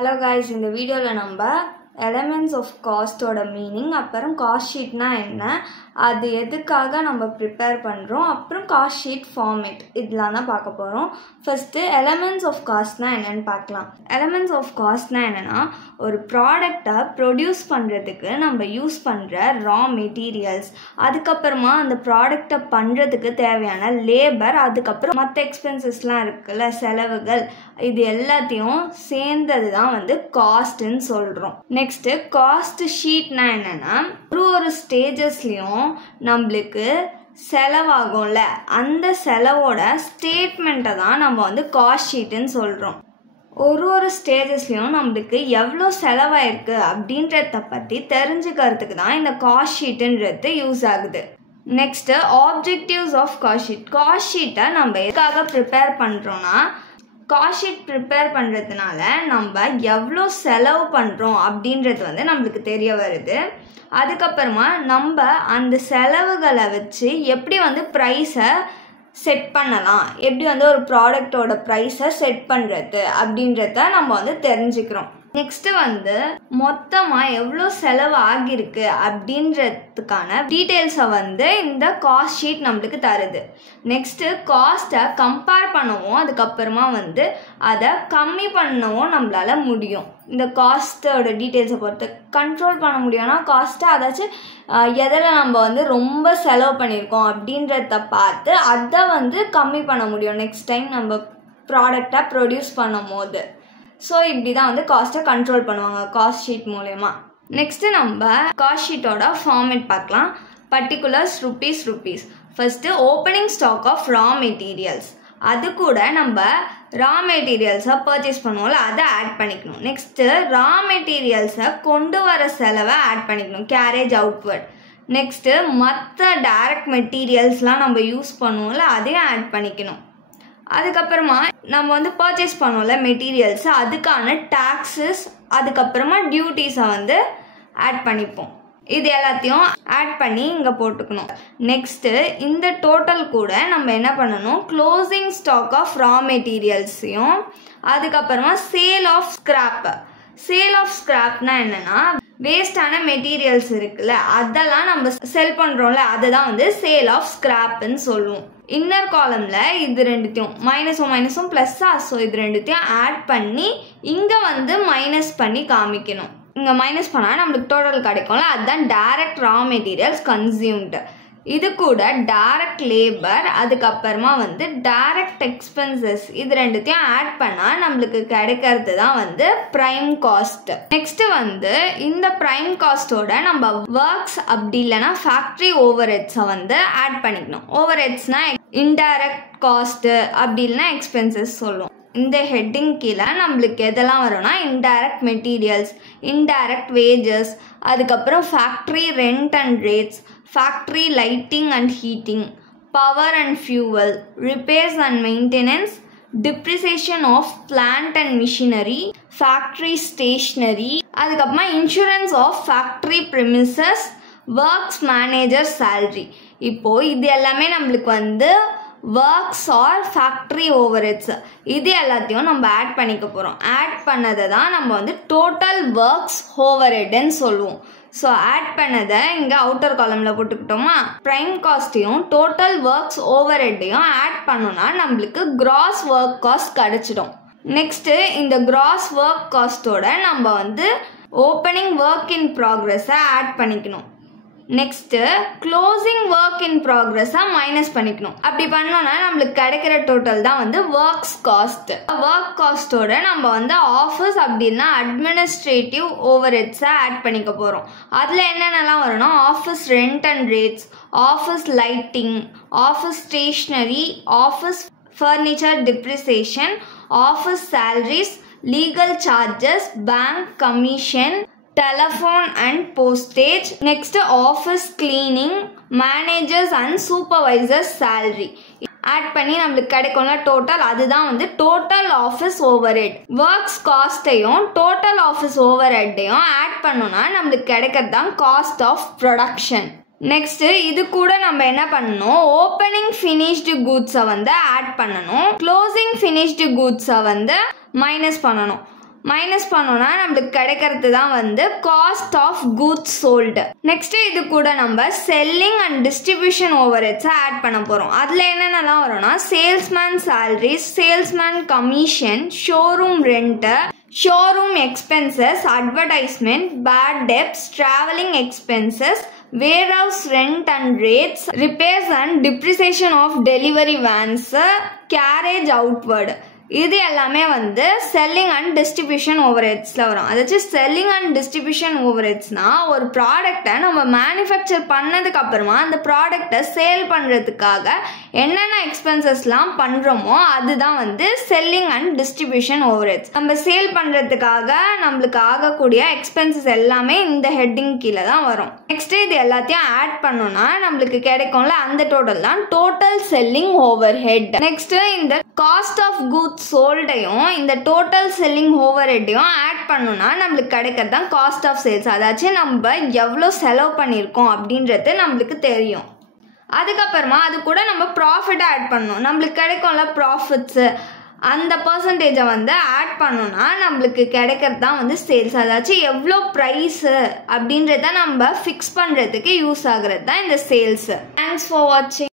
Hello guys, இந்த வீடியோல நம்ம elements of cost ஓட மீனிங் அப்புறம் காஸ்ட் ஷீட்னா என்ன, அது எதுக்காக நம்ம ப்ரிப்பேர் பண்ணுறோம், அப்புறம் காஸ்ட் ஷீட் ஃபார்மேட் இதெல்லாம் தான் பார்க்க போகிறோம். ஃபஸ்ட்டு எலமெண்ட்ஸ் ஆஃப் காஸ்ட்னா என்னென்னு பார்க்கலாம். எலமெண்ட்ஸ் ஆஃப் காஸ்ட்னா என்னென்னா, ஒரு ப்ராடக்டை ப்ரொடியூஸ் பண்ணுறதுக்கு நம்ம யூஸ் பண்ணுற ரா மெட்டீரியல்ஸ், அதுக்கப்புறமா அந்த ப்ராடக்டை பண்ணுறதுக்கு தேவையான லேபர், அதுக்கப்புறம் மற்ற எக்ஸ்பென்சஸ்லாம் இருக்குல்ல, செலவுகள், இது எல்லாத்தையும் சேர்ந்தது தான் வந்து காஸ்ட்டுன்னு சொல்கிறோம். நெக்ஸ்ட்டு காஸ்ட் ஷீட்னா என்னென்னா, ஒரு ஸ்டேஜஸ்லேயும் நம்மளுக்கு செலவாகும்ல, அந்த செலவோட ஸ்டேட்மெண்ட்டை தான் நம்ம வந்து காஸ்ட் ஷீட்டுன்னு சொல்கிறோம். ஒரு ஸ்டேஜஸ்லையும் நம்மளுக்கு எவ்வளோ செலவாயிருக்கு அப்படின்றத பற்றி தெரிஞ்சுக்கிறதுக்கு தான் இந்த காஸ்ட் ஷீட்டுன்றது யூஸ் ஆகுது. Next objectives of cost sheet. Cost ஷீட்டை நம்ம எதுக்காக ப்ரிப்பேர் பண்ணுறோன்னா, காஸ்ட் ஷீட் ப்ரிப்பேர் பண்ணுறதுனால நம்ம எவ்வளோ செலவு பண்ணுறோம் அப்படின்றது வந்து நம்மளுக்கு தெரிய வருது. அதுக்கப்புறமா நம்ம அந்த செலவுகளை வச்சு எப்படி வந்து ப்ரைஸை செட் பண்ணலாம், எப்படி வந்து ஒரு ப்ராடக்டோட ப்ரைஸை செட் பண்ணுறது அப்படின்றத நம்ம வந்து தெரிஞ்சுக்கிறோம். நெக்ஸ்ட்டு வந்து மொத்தமாக எவ்வளோ செலவு ஆகியிருக்கு அப்படின்றதுக்கான டீட்டெயில்ஸை வந்து இந்த காஸ்ட் ஷீட் நம்மளுக்கு தருது. நெக்ஸ்ட்டு காஸ்ட்டை கம்பேர் பண்ணவும், அதுக்கப்புறமா வந்து அதை கம்மி பண்ணவும் நம்மளால் முடியும். இந்த காஸ்ட்டோட டீட்டெயில்ஸை பொறுத்து கண்ட்ரோல் பண்ண முடியும்னா காஸ்ட்டை, அதாச்சும் எதில் நம்ம வந்து ரொம்ப செலவு பண்ணியிருக்கோம் அப்படின்றத பார்த்து அதை வந்து கம்மி பண்ண முடியும் நெக்ஸ்ட் டைம் நம்ம ப்ராடக்டை ப்ரொடியூஸ் பண்ணும் போது. ஸோ இப்படி தான் வந்து காஸ்ட்டை கண்ட்ரோல் பண்ணுவாங்க காஸ்ட் ஷீட் மூலயமா. நெக்ஸ்ட்டு நம்ம காஸ்ட் ஷீட்டோட ஃபார்மேட் பார்க்கலாம். Particulars rupees. First opening stock of raw materials, அது கூட நம்ம ரா மெட்டீரியல்ஸை பர்ச்சேஸ் பண்ணுவோம்ல, அதை ஆட் பண்ணிக்கணும். நெக்ஸ்ட்டு ரா மெட்டீரியல்ஸை கொண்டு வர செலவை ஆட் பண்ணிக்கணும், கேரேஜ் அவுட்வர்ட். நெக்ஸ்ட்டு மற்ற டைரக்ட் மெட்டீரியல்ஸ்லாம் நம்ம யூஸ் பண்ணுவோம்ல, அதையும் ஆட் பண்ணிக்கணும். அதுக்கப்புறமா நம்ம வந்து பர்ச்சேஸ் பண்ணுவோம்ல மெட்டீரியல்ஸை, அதுக்கான டாக்ஸஸ், அதுக்கப்புறமா டியூட்டிஸை வந்து ஆட் பண்ணிப்போம். இது எல்லாத்தையும் ஆட் பண்ணி இங்கே போட்டுக்கணும். நெக்ஸ்ட்டு இந்த டோட்டல் கூட நம்ம என்ன பண்ணணும், க்ளோசிங் ஸ்டாக் ஆஃப் ரா மெட்டீரியல்ஸையும், அதுக்கப்புறமா sale of scrap. Sale of ஸ்கிராப்னா என்னென்னா, வேஸ்டான மெட்டீரியல்ஸ் இருக்குல்ல, அதெல்லாம் நம்ம செல் பண்ணுறோம்ல, அதுதான் வந்து சேல் ஆஃப் ஸ்கிராப்னு சொல்லுவோம். இன்னர் காலமில் இது ரெண்டுத்தையும் மைனஸும் ப்ளஸ்ஸா, ஸோ இது ரெண்டுத்தையும் ஆட் பண்ணி இங்கே வந்து மைனஸ் பண்ணி காமிக்கணும். இங்கே மைனஸ் பண்ணால் நம்மளுக்கு டோட்டல் கிடைக்கும்ல, அதுதான் டைரக்ட் ரா மெட்டீரியல்ஸ் கன்சியூம்டு. இது கூட டைரக்ட் லேபர், அதுக்கப்புறமா வந்து டைரக்ட் எக்ஸ்பென்சஸ், இது ரெண்டுத்தையும் ஆட் பண்ணால் நம்மளுக்கு கிடைக்கிறது தான் வந்து ப்ரைம் காஸ்ட். நெக்ஸ்ட் வந்து இந்த ப்ரைம் காஸ்ட்டோட நம்ம ஒர்க்ஸ் அப்படி இல்லைன்னா ஃபேக்ட்ரி ஓவர் ஹெட்ஸை வந்து ஆட் பண்ணிக்கணும். ஓவர் ஹெட்ஸ்னா இன்டைரக்ட் காஸ்ட்டு, அப்படி இல்லைன்னா எக்ஸ்பென்சஸ் சொல்லுவோம். இந்த ஹெட்டிங் கீழே நம்மளுக்கு எதெல்லாம் வரும்னா, இன்டைரக்ட் மெட்டீரியல்ஸ், இன்டைரக்ட் வேஜஸ், அதுக்கப்புறம் factory rent and rates, factory lighting and heating, power and fuel, repairs and maintenance, depreciation of plant and machinery, factory stationery, அதுக்கப்புறமா insurance of factory premises, works manager salary. இப்போ இது எல்லாமே நம்மளுக்கு வந்து works R factory overheads, இது எல்லாத்தையும் நம்ம add பண்ணிக்க போகிறோம். ஆட் பண்ணதை தான் நம்ம வந்து டோட்டல் ஒர்க்ஸ் ஓவர்ஹெட்னு சொல்லுவோம். ஸோ ஆட் பண்ணதை இங்கே அவுட்டர் காலமில் போட்டுக்கிட்டோமா, ப்ரைம் காஸ்ட்டையும் டோட்டல் ஒர்க்ஸ் ஓவர்ஹெட்டையும் ஆட் பண்ணோன்னா நம்மளுக்கு கிராஸ் ஒர்க் காஸ்ட் கிடச்சிடும். நெக்ஸ்ட்டு இந்த கிராஸ் ஒர்க் காஸ்ட்டோட நம்ம வந்து ஓப்பனிங் ஒர்க் இன் ப்ராக்ரஸை ஆட் பண்ணிக்கணும். நெக்ஸ்ட்டு க்ளோசிங் ஒர்க் இன் ப்ராக்ரஸை மைனஸ் பண்ணிக்கணும். அப்படி பண்ணோன்னா நம்மளுக்கு கிடைக்கிற டோட்டல் தான் வந்து ஒர்க்ஸ் காஸ்ட். ஒர்க் காஸ்ட்டோட நம்ம வந்து ஆஃபீஸ் அப்படின்னா அட்மினிஸ்ட்ரேட்டிவ் ஓவர் ஹெட்ஸை ஆட் பண்ணிக்க போகிறோம். அதில் என்னென்னலாம் வரும்னா, office rent and rates, office lighting, office stationery, office furniture depreciation, office salaries, legal charges, bank commission, telephone and postage. next office cleaning, managers and supervisors salary add பண்ணி நம்மளுக்கு கிடைக்கும்ல total, அதுதான் வந்து டோட்டல் ஆஃபீஸ் ஓவர்ஹெட். ஒர்க்ஸ் காஸ்ட்டையும் total office ஓவர்ஹெட்டையும் add பண்ணோம்னா நம்மளுக்கு கிடைக்கிறது தான் காஸ்ட் ஆஃப் ப்ரொடக்ஷன். நெக்ஸ்ட் இது கூட நம்ம என்ன பண்ணணும், ஓப்பனிங் ஃபினிஷ்டு கூட்ஸை வந்து ஆட் பண்ணணும், க்ளோசிங் ஃபினிஷ்டு கூட்ஸை வந்து மைனஸ் பண்ணணும். மைனஸ் பண்ணோம்னா நம்மளுக்கு கிடைக்கிறது தான் வந்து cost of goods sold. Next இது கூட நம்ம செல்லிங் அண்ட் டிஸ்ட்ரிபியூஷன் ஓவர்ஹெட்ஸை ஆட் பண்ண போகிறோம். அதில் என்னென்னலாம் வரும்னா salesman salaries, salesman commission, showroom rent, showroom expenses, advertisement, bad debts, traveling expenses, warehouse rent and rates, repairs and depreciation of delivery vans, carriage outward. இது எல்லாமே வந்து செல்லிங் அண்ட் டிஸ்ட்ரிபியூஷன் ஓவர்ஹெட்ஸில் வரும். அதாச்சும் செல்லிங் அண்ட் டிஸ்ட்ரிபியூஷன் ஓவர்ஹெட்ஸ்னால் ஒரு ப்ராடக்டை நம்ம manufacture பண்ணதுக்கு அப்புறமா அந்த ப்ராடக்டை சேல் பண்ணுறதுக்காக என்னென்ன எக்ஸ்பென்சஸ்லாம் பண்ணுறோமோ அதுதான் வந்து செல்லிங் அண்ட் டிஸ்ட்ரிபியூஷன் ஓவர்ஹெட்ஸ். நம்ம சேல் பண்ணுறதுக்காக நம்மளுக்கு ஆகக்கூடிய எக்ஸ்பென்சஸ் எல்லாமே இந்த ஹெட்டிங் கீழே தான் வரும். நெக்ஸ்ட் இது எல்லாத்தையும் ஆட் பண்ணோம்னா நம்மளுக்கு கிடைக்கும்ல அந்த டோட்டல் தான் டோட்டல் செல்லிங் ஓவர்ஹெட். நெக்ஸ்ட் இந்த காஸ்ட் ஆஃப் கூட்ஸ் சோல்டையும் இந்த டோட்டல் செல்லிங் ஓவர்ஹெட்டையும் ஆட் பண்ணோம்னா நம்மளுக்கு கிடைக்கிறது தான் காஸ்ட் ஆஃப் சேல்ஸ். அதாச்சும் நம்ம எவ்வளோ செலவு பண்ணியிருக்கோம் அப்படின்றது நம்மளுக்கு தெரியும். அதுக்கப்புறமா அது கூட நம்ம ப்ராஃபிட்டை ஆட் பண்ணணும். நம்மளுக்கு கிடைக்கும்ல ப்ராஃபிட்ஸு, அந்த பர்சன்டேஜை வந்து ஆட் பண்ணோம்னா நம்மளுக்கு கிடைக்கிறது தான் வந்து சேல்ஸ். அதாச்சும் எவ்வளோ ப்ரைஸு அப்படின்றத நம்ம ஃபிக்ஸ் பண்ணுறதுக்கு யூஸ் ஆகுறது தான் இந்த சேல்ஸு. தேங்க்ஸ் ஃபார் வாட்சிங்.